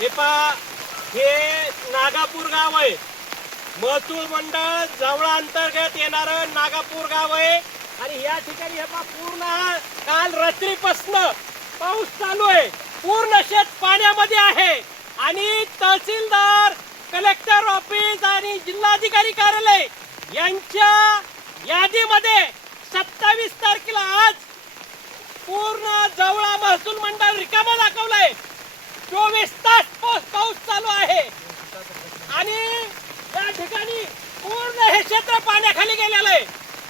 हे पा हे नागापूर गाव आहे. महसूल मंडळ जवळ अंतर्गत येणार नागापूर गाव आहे. आणि या ठिकाणी हे पा पूर्ण काल रात्रीपासनं पाऊस चालू आहे. पूर्ण शेत पाण्यामध्ये आहे. आणि तहसीलदार कलेक्टर ऑफिस आणि जिल्हाधिकारी कार्यालय यांच्या यादीमध्ये सत्तावीस तारखेला आज पूर्ण जवळा महसूल मंडळ रिकामा दाखवलंय. चोवीस तास पाऊस चालू आहे. आणि या ठिकाणी पूर्ण हे क्षेत्र पाण्याखाली गेलेलं आहे.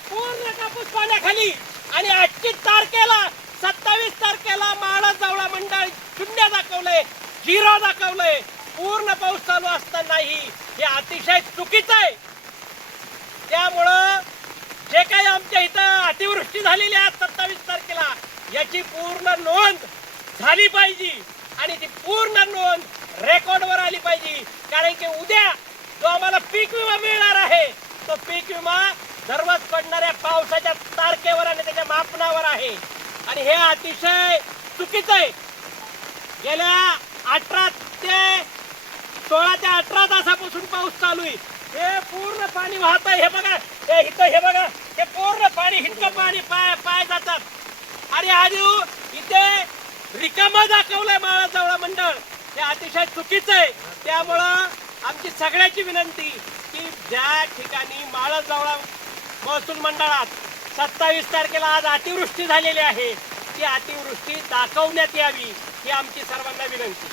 पूर्ण कापूस पाण्याखाली. आणि आजची तारखेला सत्तावीस तारखेला माळा जावळा मंडळ शून्य दाखवलंय झिरो दाखवलंय. पूर्ण पाऊस चालू असतानाही हे अतिशय चुकीचं आहे. त्यामुळं जे काही आमच्या इथं अतिवृष्टी झालेली आहे सत्तावीस तारखेला याची पूर्ण नोंद झाली पाहिजे. आणि ती पूर्ण नोंद रेकॉर्डवर आली पाहिजे. कारण की उद्या जो आम्हाला पीक विमा मिळणार आहे तो पीक विमा दररोज पडणाऱ्या पावसाच्या तारखेवर आणि त्याच्या मापनावर आहे. आणि हे अतिशय चुकीचं आहे. गेल्या अठरा ते सोळा ते अठरा तासापासून पाऊस चालू आहे. हे पूर्ण पाणी वाहत आहे. हे बघा हे इथं हे बघा हे पूर्ण पाणी इतकं पाणी पाय पाय जातात. आणि आधी इथे रिकामा दाखवलंय माळाजवळा मंडळ. हे अतिशय चुकीचं आहे. त्यामुळं आमची सगळ्याची विनंती की ज्या ठिकाणी माळाजवळा महसूल मंडळात सत्तावीस तारखेला आज अतिवृष्टी झालेली आहे ती अतिवृष्टी दाखवण्यात यावी ही आमची सर्वांना विनंती.